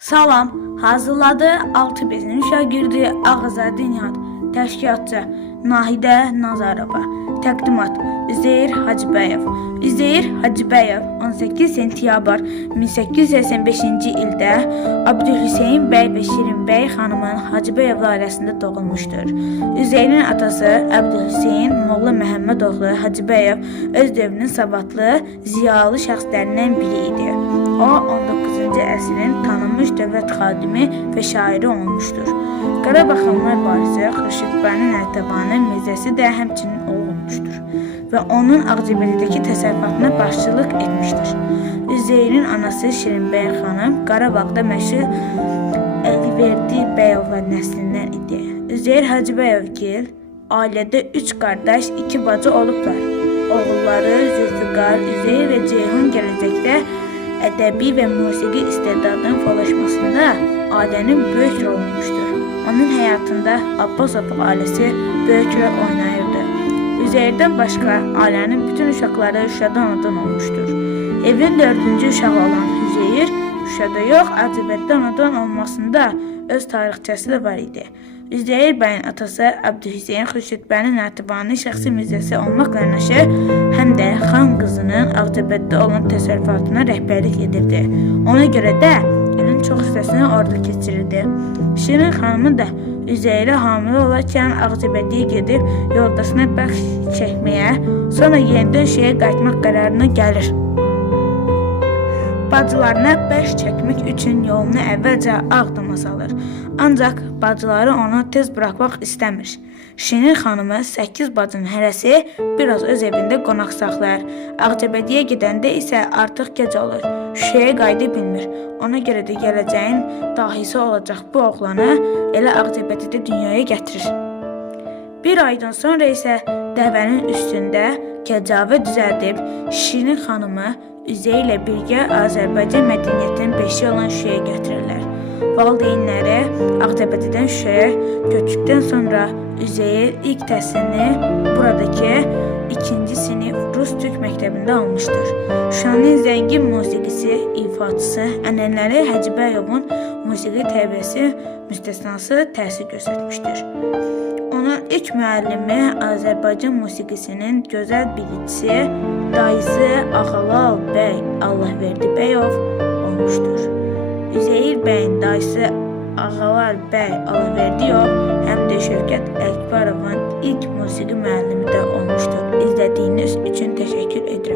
Salam, hazırladı 6 bezin şagirdi Ağazadin Nihat, təşkilatçı Nahidə Nazarova, təqdimat Üzeyir Hacıbəyev. Üzeyir Hacıbəyev 18 sentyabr 1885-ci ildə Abdülhüseyn bəy və Şirin bəy xanımın Hacıbəyevli ailəsində doğulmuşdur. Üzeyrin atası Abdülhüseyn Molla Məhəmməd oğlu Hacıbəyev öz dövrünün savadlı, ziyalı şəxslərindən biri idi. O 19-cu əsrin tanınmış dövlət xadimi və şairi olmuşdur. Qarabağ xanlar varisi Xurşidbənin Ərtəbanı Mirzəsi də həmçinin o və onun Ağcabədidəki təsərrüfatına başçılıq etmişdir. Üzeyrin anası Şirinbəy xanım Qarabağda məşhur Əliverdi bəyovlar nəslindən idi. Üzeyir Hacıbəyovgil ailədə 3 qardaş, 2 bacı olublar. Oğulları Zülfüqar, Üzeyir və Ceyhun gələcəkdə ədəbi və musiqi istedadının folaşmasında ailənin böyük rol olmuşdur. Onun həyatında Abbasov ailəsi böyük rol oynayırdı. Üzeyirdən başqa ailənin bütün uşaqları Şuşada anadan olmuşdur. Evin dördüncü uşağı olan Üzeyir Şuşada yox, Acıbəddə anadan olmasında öz tarixçəsi də var idi. Üzeyir bəyin atası Abdühüseyn Xurşidbənin Ərtibanı şəxsi müzəsi olmaqla yanaşı, həm də xan qızının Ağcabəddə olan təsərrüfatına rəhbərlik edirdi. Ona görə də ilin çox hissəsini orada keçirirdi. Şirin xanımı da Üzeyirə hamilə olarkən Ağcabəddiyə gedib yoldaşına bəxş çəkməyə, sonra yenidən şəhərə qayıtmaq qərarına gəlir. Bacılarına bəş çəkmək üçün yolunu əvvəlcə Ağdama salır. Ancaq bacıları onu tez buraxmaq istəmir. Şirin xanımı 8 bacının hərəsi biraz öz evində qonaq saxlayır. Ağcabədiyə gedəndə isə artıq gec olur. Şuşaya qayıda bilmir. Ona görə də gələcəyin dahisi olacaq bu oğlanı elə Ağcabədidə dünyaya gətirir. Bir aydan sonra isə dəvənin üstündə kəcavə düzəldib Şirin xanımı Üzey ilə birgə Azərbaycan mədəniyyətinin beşiği olan Şuşaya gətirirlər. Valideynləri Ağcabədidən Şuşaya köçdükdən sonra Üzeyir ilk təhsilini buradakı ikinci sinif Rus-Türk məktəbində almışdır. Şuşanın zəngin musiqisi, ifaçısı, ənənələri Həcibəyovun musiqi tərbiyəsi müstəsnası təsir göstərmişdir. İlk müəllimi Azərbaycan musiqisinin gözəl bilicisi, dayısı Ağalal bəy Allahverdi bəyov olmuşdur. Üzeyir bəyin dayısı Ağalar bəy Allahverdiyov həm də Şövkət Əkbarovun ilk musiqi müəllimi də olmuşdur. İzlədiyiniz üçün təşəkkür edirəm.